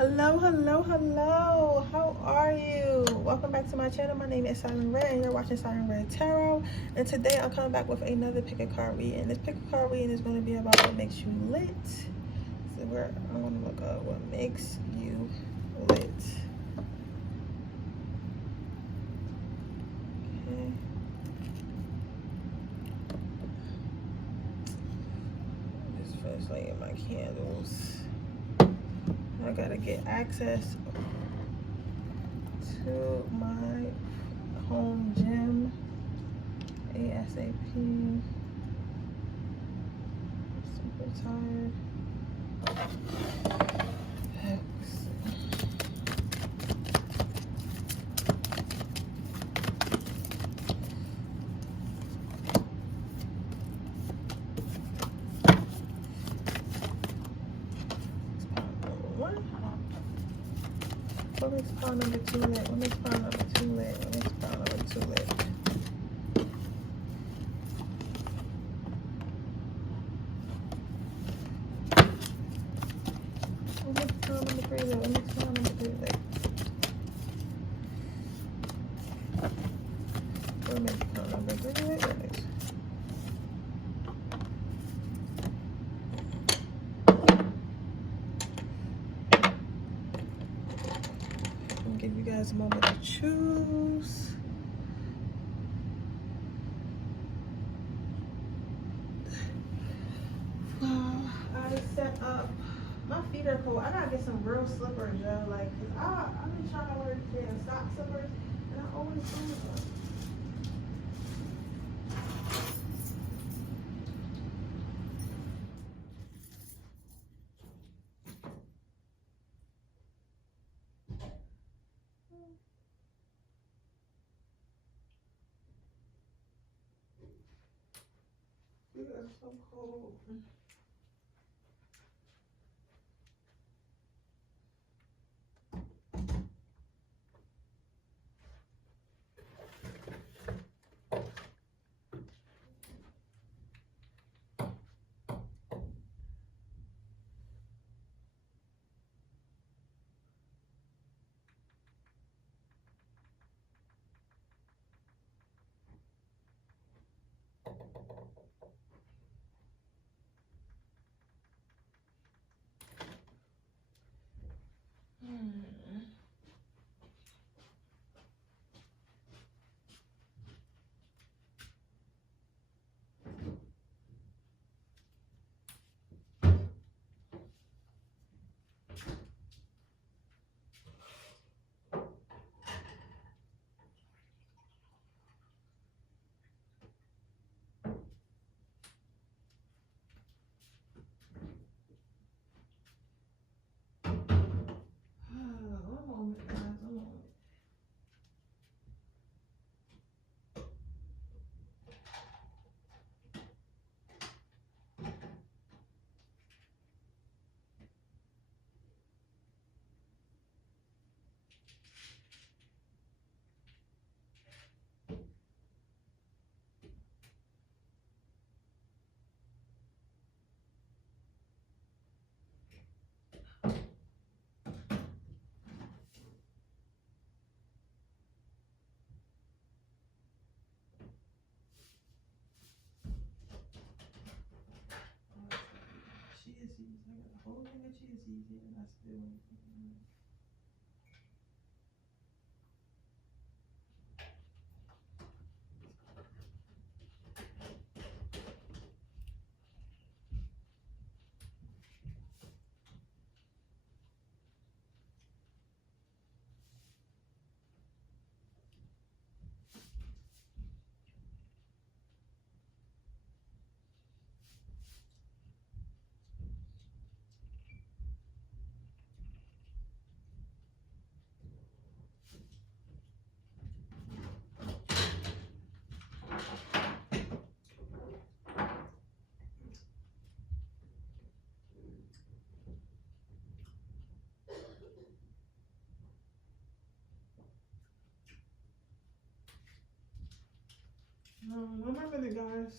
Hello, hello, hello. How are you? Welcome back to my channel. My name is Siren Red and you're watching Siren Red Tarot. And today I'm coming back with another pick a card reading. This pick a card reading is going to be about what makes you lit. So I'm going to look up what makes you lit. Okay. Just finish lighting my candles. I gotta get access to my home gym ASAP. Super tired. What makes pile number 2 lit? What makes pile number 2 lit? What makes pile number 2 lit? What makes pile number 3 lit? What makes pile number 3 lit? What makes pile number 3 lit? What makes... I'll give you guys a moment to choose. I set up. My feet are cold. I gotta get some real slippers, yo. Like, cause I've been trying to wear damn sock slippers, and I always lose them. Feet are so cold. One moment, guys. One moment. Chia seeds. I got a whole thing of chia seeds here, and I still ain't putting them in. One more minute, guys.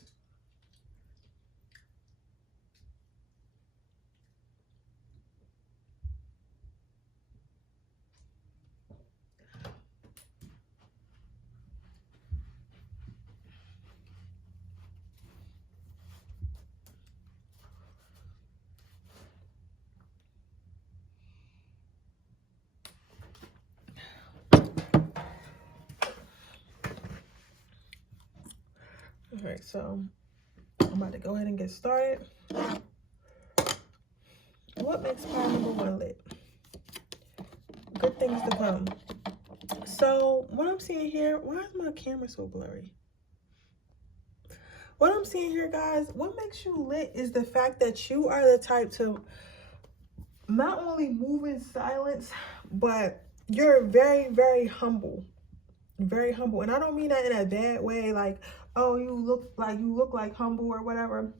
right, so I'm about to go ahead and get started. What makes pile number 1 lit? Good things to come. So what I'm seeing here, why is my camera so blurry? What I'm seeing here, guys, what makes you lit is the fact that you are the type to not only move in silence, but you're very, very humble. Very humble. And I don't mean that in a bad way, like, oh, you look like humble or whatever.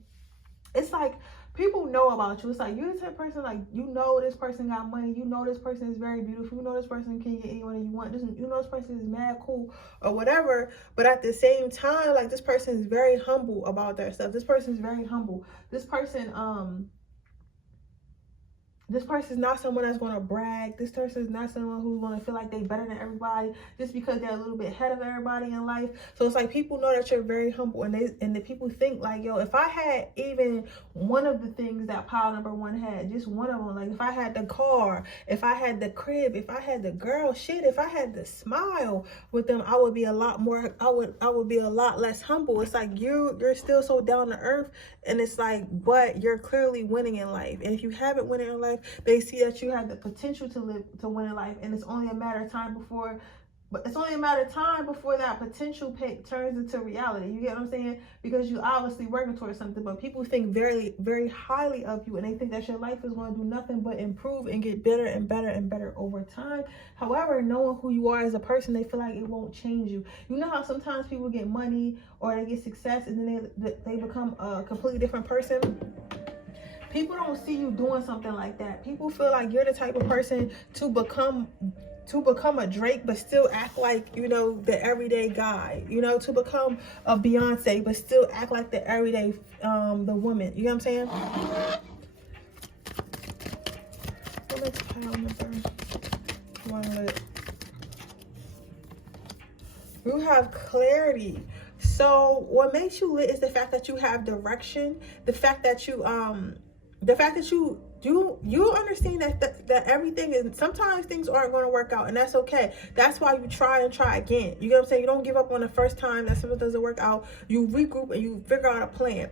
It's like people know about you. It's like you're the type of person, like, you know this person got money, you know this person is very beautiful, you know this person can get anyone you want, you know this person is mad cool or whatever. But at the same time, like, this person is very humble about their stuff. This person is very humble. This person is not someone that's going to brag. This person is not someone who's going to feel like they're better than everybody just because they're a little bit ahead of everybody in life. So it's like people know that you're very humble, and the people think like, yo, if I had even one of the things that pile number 1 had, just one of them, like if I had the car, if I had the crib, if I had the girl, shit, if I had the smile with them, I would be a lot more, I would be a lot less humble. It's like you're still so down to earth, and it's like, but you're clearly winning in life. And if you haven't won in life, they see that you have the potential to win in life, and it's only a matter of time before that potential turns into reality. You get what I'm saying? Because you obviously working towards something, but people think very, very highly of you, and they think that your life is going to do nothing but improve and get better and better and better over time. However, knowing who you are as a person, they feel like it won't change you. You know how sometimes people get money or they get success and then they become a completely different person? People don't see you doing something like that. People feel like you're the type of person to become a Drake but still act like, you know, the everyday guy, you know, to become a Beyonce but still act like the everyday the woman. You know what I'm saying? So let's pile number 1 lit. You have clarity. So what makes you lit is the fact that you have direction, the fact that you you understand that everything is, sometimes things aren't going to work out, and that's okay. That's why you try and try again. You know what I'm saying? You don't give up on the first time that something doesn't work out. You regroup and you figure out a plan.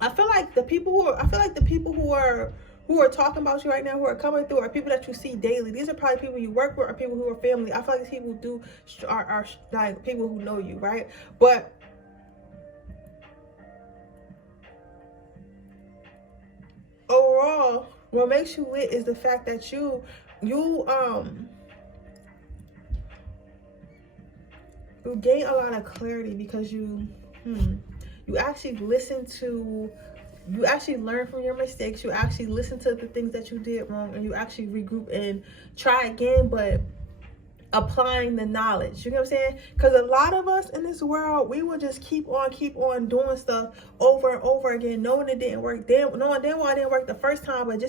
I feel like the people who are talking about you right now, who are coming through, are people that you see daily. These are probably people you work with or people who are family. I feel like these people are like people who know you, right? But overall, what makes you lit is the fact that you gain a lot of clarity because you actually you actually learn from your mistakes. You actually listen to the things that you did wrong, and you actually regroup and try again, but applying the knowledge. You know what I'm saying? Because a lot of us in this world, we will just keep on doing stuff over and over again, knowing it didn't work, knowing damn well it didn't work the first time, but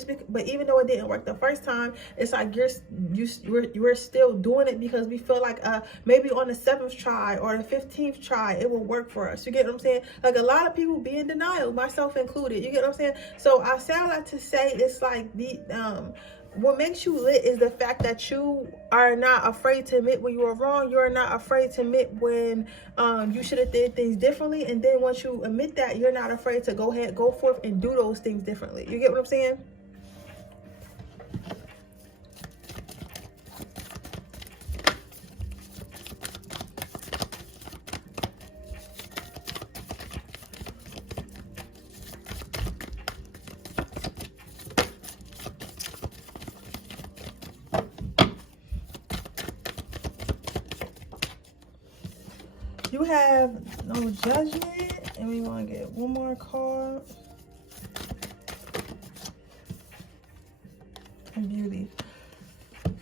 even though it didn't work the first time, it's like we're still doing it because we feel like maybe on the 7th try or the 15th try it will work for us. You get what I'm saying? Like, a lot of people be in denial, myself included. You get what I'm saying? So I say all that to say, it's like what makes you lit is the fact that you are not afraid to admit when you are wrong. You are not afraid to admit when you should have did things differently. And then once you admit that, you're not afraid to go forth and do those things differently. You get what I'm saying? You have no judgment, and we want to get one more card. And beauty.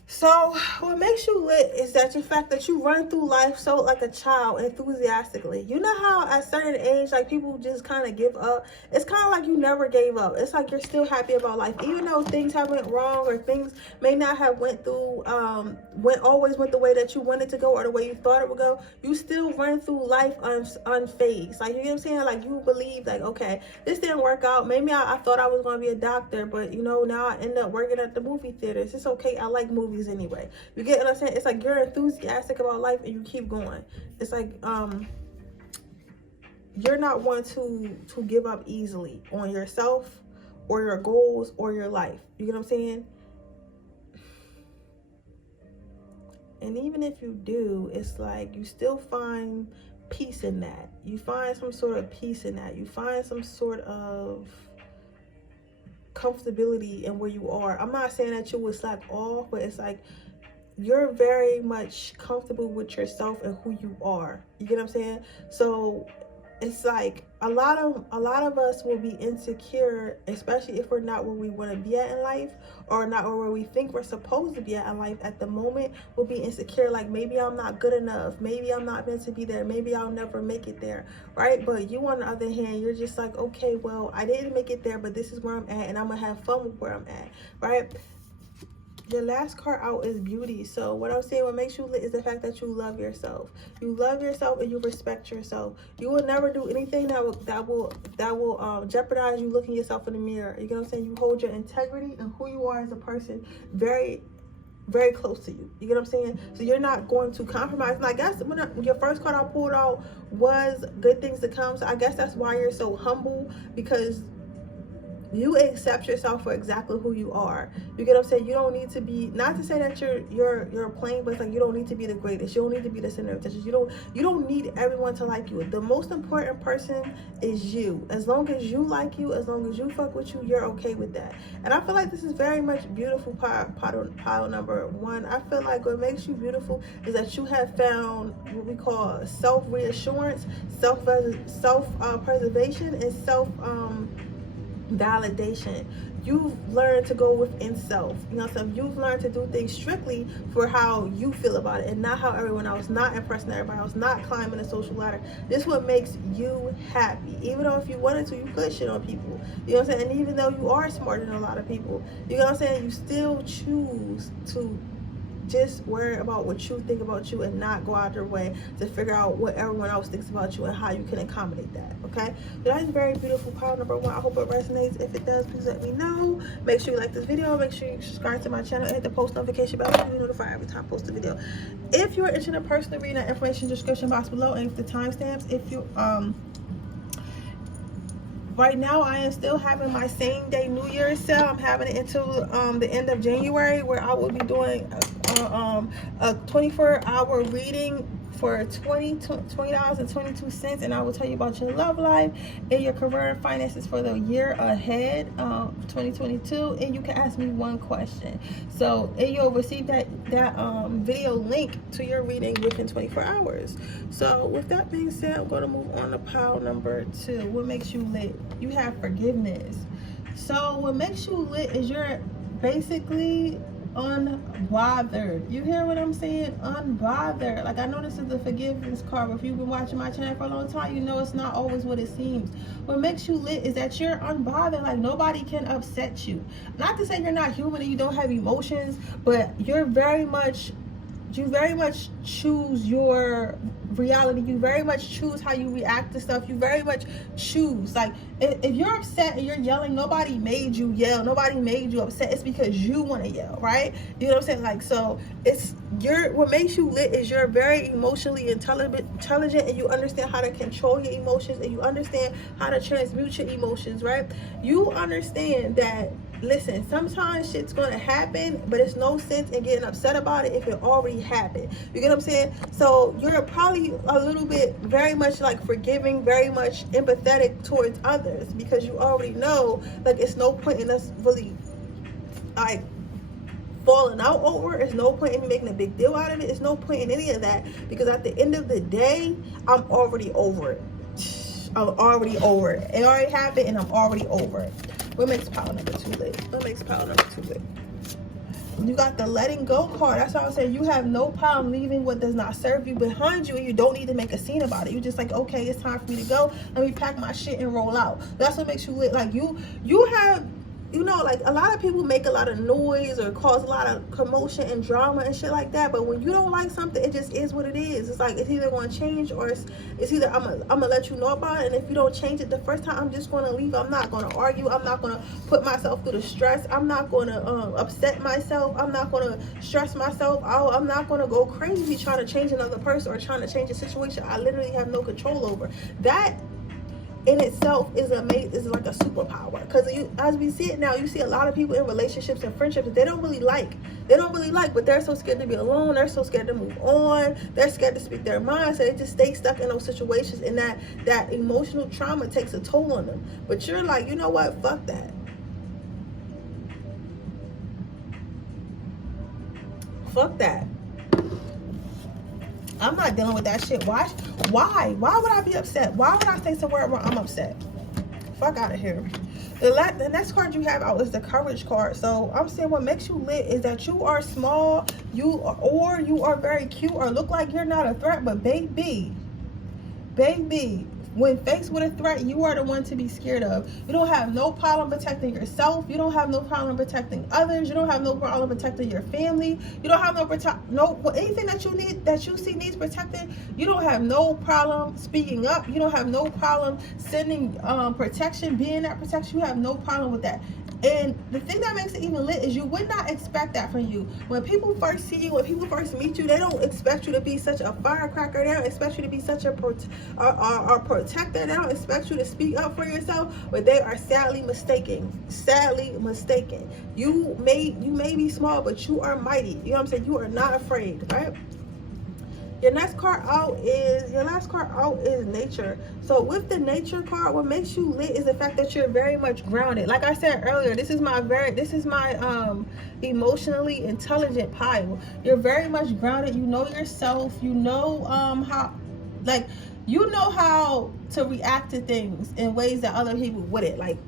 So what makes you lit is that the fact that you run through life so like a child, enthusiastically. You know how at a certain age, like, people just kind of give up? It's kind of like you never gave up. It's like you're still happy about life, even though things have went wrong or things may not have always went the way that you wanted to go or the way you thought it would go. You still run through life unfazed. Like, you know what I'm saying? Like, you believe, like, okay, this didn't work out. Maybe I thought I was going to be a doctor, but you know, now I end up working at the movie theaters. It's okay. I like movies anyway. You get what I'm saying? It's like you're enthusiastic about life and you keep going. It's like you're not one to give up easily on yourself or your goals or your life. You get what I'm saying? And even if you do, it's like you still find peace in that. You find some sort of peace in that. You find some sort of comfortability in where you are. I'm not saying that you would slack off, but it's like you're very much comfortable with yourself and who you are. You get what I'm saying? So it's like a lot of us will be insecure, especially if we're not where we want to be at in life, or not where we think we're supposed to be at in life at the moment. We'll be insecure, like maybe I'm not good enough, maybe I'm not meant to be there, maybe I'll never make it there, right? But you, on the other hand, you're just like, okay, well, I didn't make it there, but this is where I'm at, and I'm gonna have fun with where I'm at, right? Your last card out is beauty. So what I'm saying, what makes you lit is the fact that you love yourself. You love yourself and you respect yourself. You will never do anything that will jeopardize you looking yourself in the mirror. You get what I'm saying? You hold your integrity and who you are as a person very, very close to you. You get what I'm saying? So you're not going to compromise. And I guess when your first card I pulled out was good things to come. So I guess that's why you're so humble, because you accept yourself for exactly who you are. You get what I'm saying? You don't need to be, not to say that you're plain, but it's like you don't need to be the greatest. You don't need to be the center of attention. You don't need everyone to like you. The most important person is you. As long as you like you, as long as you fuck with you, you're okay with that. And I feel like this is very much beautiful pile number one. I feel like what makes you beautiful is that you have found what we call self-reassurance, self-preservation, and validation. You've learned to go within self. You know, so you've learned to do things strictly for how you feel about it and not how everyone else, not impressing everybody else, not climbing the social ladder. This is what makes you happy. Even though if you wanted to, you could shit on people. You know what I'm saying? And even though you are smarter than a lot of people, you know what I'm saying, you still choose to just worry about what you think about you and not go out your way to figure out what everyone else thinks about you and how you can accommodate that. Okay, so that is very beautiful pile number one. I hope it resonates. If it does, please let me know. Make sure you like this video, make sure you subscribe to my channel and hit the post notification bell to be notified every time I post a video. If you're interested in personally reading that information, description box below and the timestamps. If you right now, I am still having my same day New Year's sale. I'm having it until the end of January, where I will be doing a 24-hour reading for $20.22, and I will tell you about your love life and your career and finances for the year ahead, 2022. And you can ask me one question. So, and you'll receive that video link to your reading within 24 hours. So, with that being said, I'm going to move on to pile number two. What makes you lit? You have forgiveness. So, what makes you lit is you're basically unbothered. You hear what I'm saying? Unbothered. Like, I know this is the forgiveness card, but if you've been watching my channel for a long time, you know it's not always what it seems. What makes you lit is that you're unbothered. Like, nobody can upset you. Not to say you're not human and you don't have emotions, but you very much choose your reality. You very much choose how you react to stuff. You very much choose. Like, if you're upset and you're yelling, nobody made you yell, nobody made you upset. It's because you want to yell, right? You know what I'm saying? Like, so what makes you lit is you're very emotionally intelligent, and you understand how to control your emotions, and you understand how to transmute your emotions, right? You understand that, listen, sometimes shit's gonna happen, but it's no sense in getting upset about it if it already happened. You get what I'm saying? So you're probably a little bit very much like forgiving, very much empathetic towards others, because you already know, like, it's no point in us really like falling out over. It's no point in me making a big deal out of it. It's no point in any of that, because at the end of the day, I'm already over it. I'm already over it. It already happened, and I'm already over it. What makes pile number two lit? What makes pile number two lit? You got the letting go card. That's why I'm saying you have no problem leaving what does not serve you behind you, and you don't need to make a scene about it. You're just like, okay, it's time for me to go. Let me pack my shit and roll out. That's what makes you lit. Like, you have, you know, like, a lot of people make a lot of noise or cause a lot of commotion and drama and shit like that, but when you don't like something, it just is what it is. It's like, it's either going to change, or it's either I'm gonna let you know about it, and if you don't change it the first time, I'm just going to leave. I'm not going to argue. I'm not going to put myself through the stress. I'm not going to upset myself. I'm not going to stress myself out. I'm not going to go crazy trying to change another person or trying to change a situation I literally have no control over. That in itself is like a superpower. Because as we see it now, you see a lot of people in relationships and friendships that they don't really like, but they're so scared to be alone, they're so scared to move on, they're scared to speak their mind, so they just stay stuck in those situations, and that emotional trauma takes a toll on them. But you're like, you know what, fuck that. Fuck that. I'm not dealing with that shit. Why would I be upset? Why would I say somewhere where I'm upset? Fuck out of here. The next card you have out is the Courage card. So I'm saying what makes you lit is that you are small, you are very cute, or look like you're not a threat, but baby, when faced with a threat, you are the one to be scared of. You don't have no problem protecting yourself. You don't have no problem protecting others. You don't have no problem protecting your family. You don't have anything that you see needs protected. You don't have no problem speaking up. You don't have no problem sending protection, being that protection. You have no problem with that. And the thing that makes it even lit is you would not expect that from you. When people first see you, when people first meet you, they don't expect you to be such a firecracker. They don't expect you to be such a protector. They don't expect you to speak up for yourself, but they are sadly mistaken. You may be small, but you are mighty. You know what I'm saying? You are not afraid, right? Your last card out is nature. So with the nature card, what makes you lit is the fact that you're very much grounded. Like I said earlier, this is my emotionally intelligent pile. You're very much grounded. You know yourself. You know how to react to things in ways that other people wouldn't. Like,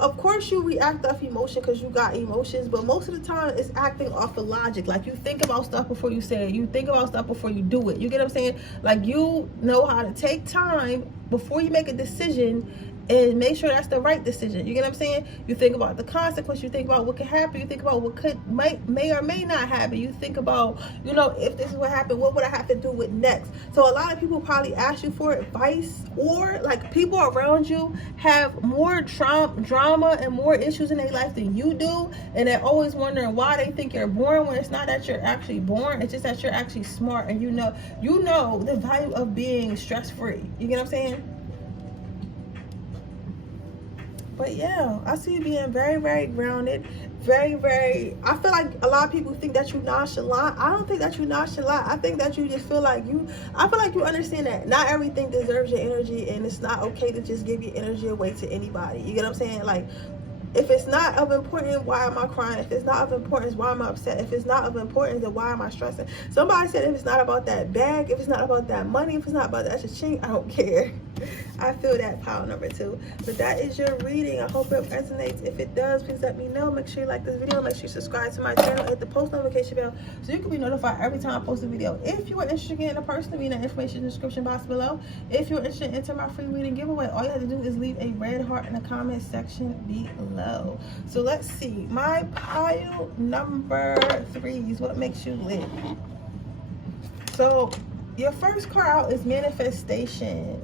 of course you react off emotion because you got emotions, but most of the time it's acting off of logic. Like, you think about stuff before you say it. You think about stuff before you do it. You get what I'm saying? Like, you know how to take time before you make a decision and make sure that's the right decision. You get what I'm saying? You think about the consequence. You think about what could happen. You think about what may or may not happen. You think about, if this is what happened, what would I have to do with next? So a lot of people probably ask you for advice, or like people around you have more drama and more issues in their life than you do, and they're always wondering why they think you're boring, when it's not that you're actually boring. It's just that you're actually smart, and you know the value of being stress-free. You get what I'm saying? But yeah, I see you being very, very grounded, very, very, I feel like a lot of people think that you nonchalant. I don't think that you nonchalant. I think that you just feel like you understand that not everything deserves your energy, and it's not okay to just give your energy away to anybody. You get what I'm saying? Like, if it's not of importance, why am I crying? If it's not of importance, why am I upset? If it's not of importance, then why am I stressing? Somebody said if it's not about that bag, if it's not about that money, if it's not about that cha-ching, I don't care. I feel that pile number 2. But that is your reading. I hope it resonates. If it does, please let me know. Make sure you like this video. Make sure you subscribe to my channel. Hit the post notification bell so you can be notified every time I post a video. If you are interested in getting a person, read the information in the description box below. If you're interested in entering my free reading giveaway, all you have to do is leave a red heart in the comment section below. So let's see. My pile number 3 is what makes you lit. So your first card out is manifestation.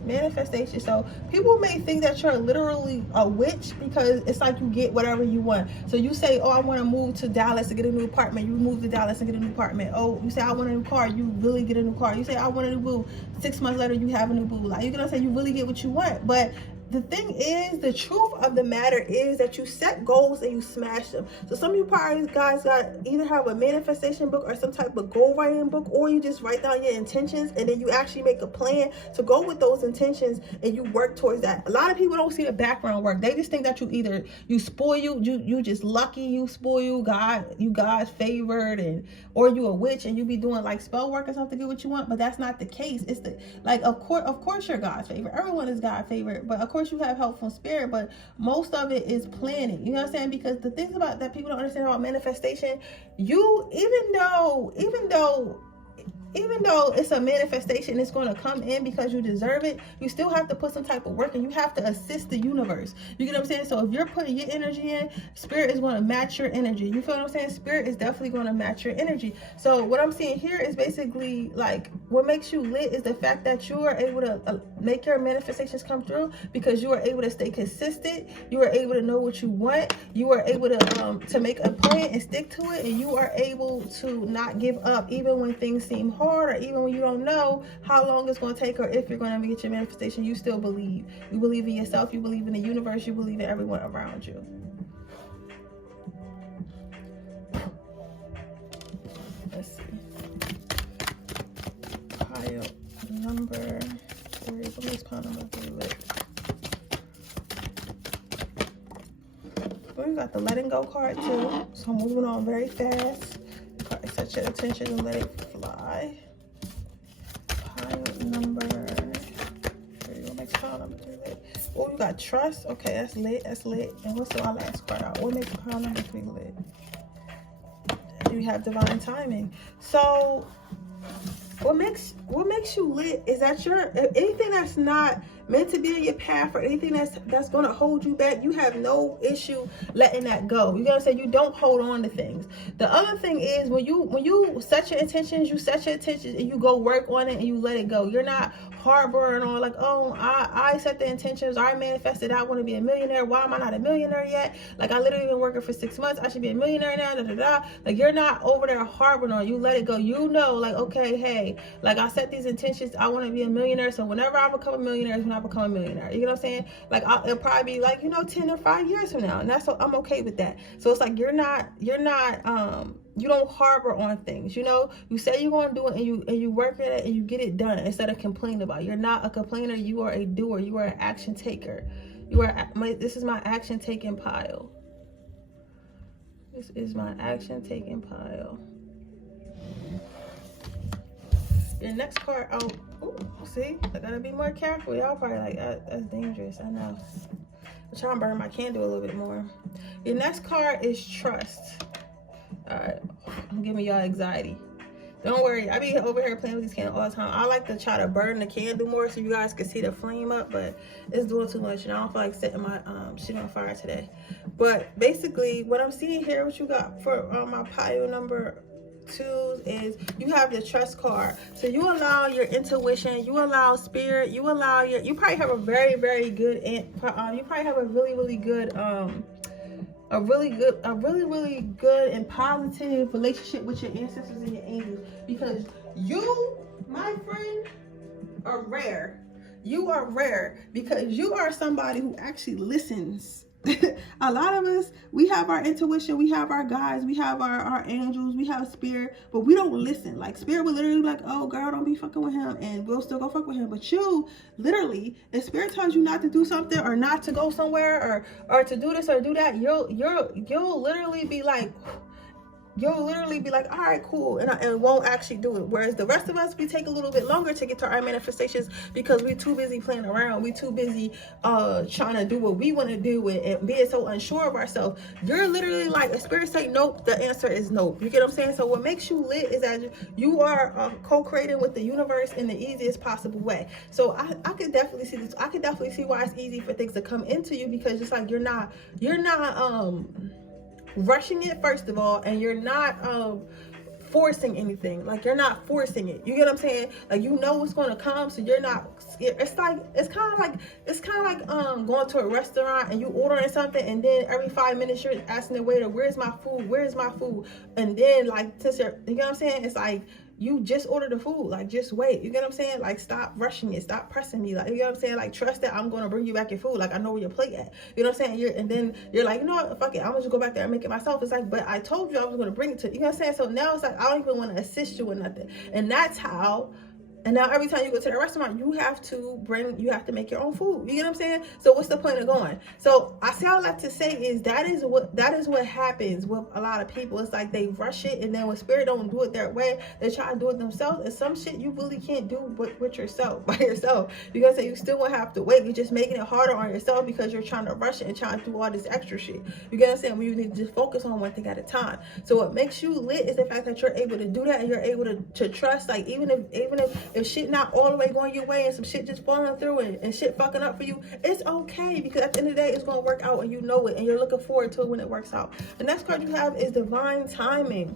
So people may think that you're literally a witch because it's like you get whatever you want. So you say, oh, I want to move to Dallas to get a new apartment. You move to Dallas and get a new apartment. Oh, you say, I want a new car. You really get a new car. You say, I want a new boo. 6 months later, you have a new boo. Like, you're going to say you really get what you want. But the thing is, the truth of the matter is that you set goals and you smash them. So some of you probably guys got either have a manifestation book or some type of goal writing book, or you just write down your intentions and then you actually make a plan to go with those intentions and you work towards that. A lot of people don't see the background work. They just think that you spoil you just lucky, you spoil you God's favored, or you a witch and you be doing like spell work or something to get what you want. But that's not the case. It's of course you're God's favorite. Everyone is God's favorite, but of course you have help from spirit, but most of it is planning. You know what I'm saying? Because the things about that people don't understand about manifestation, even though it's a manifestation, it's going to come in because you deserve it, you still have to put some type of work, and you have to assist the universe. You get what I'm saying? So if you're putting your energy in, spirit is going to match your energy. You feel what I'm saying? Spirit is definitely going to match your energy. So what I'm seeing here is basically like what makes you lit is the fact that you are able to make your manifestations come through because you are able to stay consistent. You are able to know what you want. You are able to make a plan and stick to it, and you are able to not give up even when things seem hard. hard, or even when you don't know how long it's going to take or if you're going to get your manifestation, you still believe. You believe in yourself, you believe in the universe, you believe in everyone around you. Let's see. Pile number 3. What makes pile number 3 lit? We got the letting go card too. So I'm moving on very fast. Set your attention and let it fly. Pile number 3. What makes pile number 3 lit? Oh, you got trust. Okay, that's lit. That's lit. And what's our last card out? What makes pile number 3 lit? You have divine timing. So what makes you lit is that anything that's not meant to be in your path, or anything that's going to hold you back, you have no issue letting that go. You gotta say you don't hold on to things. The other thing is when you set your intentions, and you go work on it and you let it go. You're not harboring on like, oh, I set the intentions, I manifested, I want to be a millionaire. Why am I not a millionaire yet? Like, I literally been working for 6 months, I should be a millionaire now, da, da, da. Like, you're not over there harboring on. You let it go. You know, like, okay, hey, like, I set these intentions, I want to be a millionaire, so whenever I become a millionaire is when I become a millionaire. You know what I'm saying? Like, it'll probably be like, 10 or 5 years from now, and I'm okay with that. So it's like you're not you don't harbor on things. You say you're going to do it, and you work at it and you get it done instead of complaining about it. You're not a complainer, you are a doer. You are an action taker. This is my action taking pile. This is my action taking pile. Your next card out. Ooh, see, I gotta be more careful. Y'all probably like, that's dangerous. I know. I'm trying to burn my candle a little bit more. Your next card is trust. All right, I'm giving y'all anxiety. Don't worry, I be over here playing with these candles all the time. I like to try to burn the candle more so you guys can see the flame up, but it's doing too much, and I don't feel like setting my shit on fire today. But basically, what I'm seeing here, what you got for my pile number 2 is you have the trust card. So you allow your intuition, you allow spirit, you probably have a very, very good, you probably have a really, really good a really good and positive relationship with your ancestors and your angels, because you, my friend, are rare. You are rare because you are somebody who actually listens. A lot of us, we have our intuition, we have our guides, we have our angels, we have spirit, but we don't listen. Like, spirit will literally be like, oh girl, don't be fucking with him, and we'll still go fuck with him. But you literally, if spirit tells you not to do something or not to go somewhere or to do this or do that, you'll literally be like, all right, cool, and won't actually do it. Whereas the rest of us, we take a little bit longer to get to our manifestations because we're too busy playing around. We're too busy trying to do what we want to do and being so unsure of ourselves. You're literally like, a spirit say nope, the answer is nope. You get what I'm saying? So what makes you lit is that you are co-creating with the universe in the easiest possible way. So I could definitely see this. I could definitely see why it's easy for things to come into you, because it's like you're not rushing it, first of all, and you're not forcing anything. Like, you're not forcing it. You get what I'm saying? Like, you know what's going to come, so you're not scared. It's kind of like going to a restaurant and you ordering something, and then every 5 minutes you're asking the waiter, where's my food? And then, like, since you know what I'm saying, it's like, you just ordered the food. Like, just wait. You get what I'm saying? Like, stop rushing it. Stop pressing me. Like, you know what I'm saying? Like, trust that I'm going to bring you back your food. Like, I know where your plate at. You know what I'm saying? And then you're like, you know what? Fuck it. I'm going to just go back there and make it myself. It's like, but I told you I was going to bring it to you. You know what I'm saying? So now it's like, I don't even want to assist you with nothing. And that's how. And now every time you go to the restaurant, you have to make your own food. You get what I'm saying? So what's the point of going? So I say all that to say is that is what happens with a lot of people. It's like they rush it, and then when spirit don't do it their way, they try to do it themselves. And some shit you really can't do with yourself, by yourself. You gotta say you still won't have to wait. You're just making it harder on yourself because you're trying to rush it and trying to do all this extra shit. You get what I'm saying? When you need to just focus on one thing at a time. So what makes you lit is the fact that you're able to do that, and you're able to trust. Like, even if shit not all the way going your way and some shit just falling through and shit fucking up for you, it's okay, because at the end of the day, it's going to work out, and you know it, and you're looking forward to it when it works out. The next card you have is divine timing.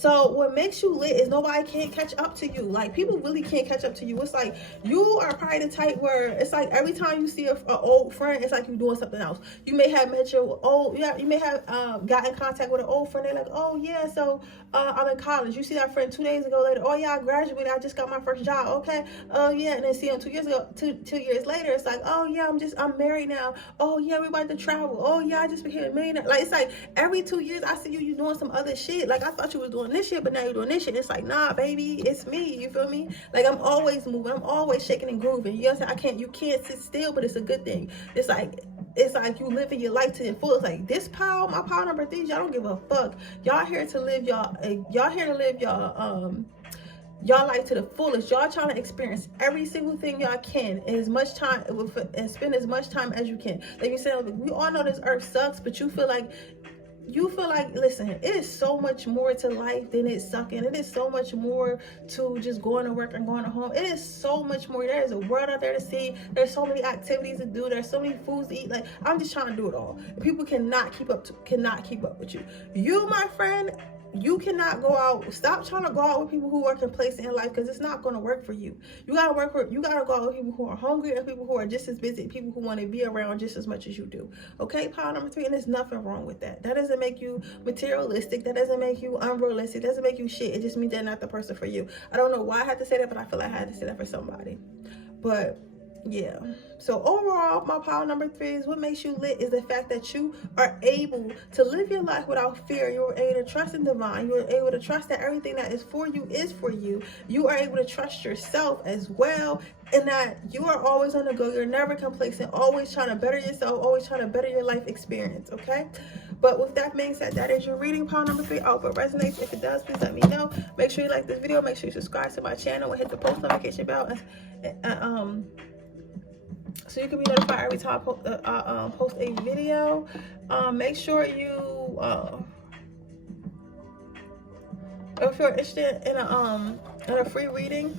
So what makes you lit is nobody can't catch up to you. Like, people really can't catch up to you. It's like, you are probably the type where it's like every time you see an old friend, it's like you're doing something else. You may have met your old, you may have got in contact with an old friend. They're like, oh yeah, so I'm in college. You see that friend 2 days ago later. Oh yeah, I graduated. I just got my first job. Okay. Oh yeah. And then see them 2 years ago, two years later, it's like, oh yeah, I'm married now. Oh yeah, we about to travel. Oh yeah, I just became a millionaire. Like, it's like every 2 years I see you doing some other shit. Like, I thought you was doing this shit, but now you're doing this shit. It's like, nah, baby, it's me. You feel me? Like, I'm always moving. I'm always shaking and grooving. You know what I'm saying? You can't sit still, but it's a good thing. It's like you living your life to the full. It's like, this power, my power number 3, y'all don't give a fuck. Y'all here to live y'all life to the fullest. Y'all trying to experience every single thing y'all can in as much time and spend as much time as you can. Like you said, we all know this earth sucks, but you feel like, listen, it is so much more to life than it sucking. It is so much more to just going to work and going to home. It is so much more. There is a world out there to see. There's so many activities to do. There's so many foods to eat. Like, I'm just trying to do it all. People cannot keep up with you. You, my friend, you cannot go out. Stop trying to go out with people who are complacent in life, because it's not going to work for you. You gotta go out with people who are hungry and people who are just as busy, people who want to be around just as much as you do. Okay, power number 3, and there's nothing wrong with that. That doesn't make you materialistic. That doesn't make you unrealistic. That doesn't make you shit. It just means they're not the person for you. I don't know why I had to say that, but I feel like I had to say that for somebody. But yeah, so overall, my power number 3 is what makes you lit is the fact that you are able to live your life without fear. You're able to trust in divine. You're able to trust that everything that is for you is for you. You are able to trust yourself as well, and that you are always on the go. You're never complacent, always trying to better yourself, always trying to better your life experience. Okay, but with that being said, that is your reading, power number 3. I hope it resonates. If it does, please let me know. Make sure you like this video. Make sure you subscribe to my channel and hit the post notification bell, so you can be notified every time I post a video. Make sure you if you're interested in a free reading,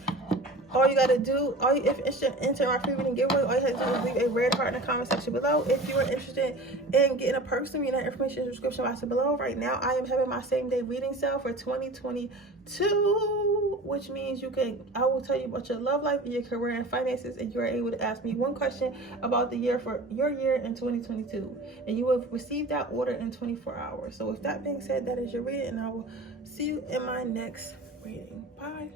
all you gotta do, if you're interested in entering my free reading giveaway, all you have to do is leave a red heart in the comment section below. If you are interested in getting a personal reading, that information in the description box below. Right now, I am having my same day reading sale for 2022, which means I will tell you about your love life, your career, and finances, and you are able to ask me one question about the year for your year in 2022, and you will receive that order in 24 hours. So with that being said, that is your reading, and I will see you in my next reading. Bye.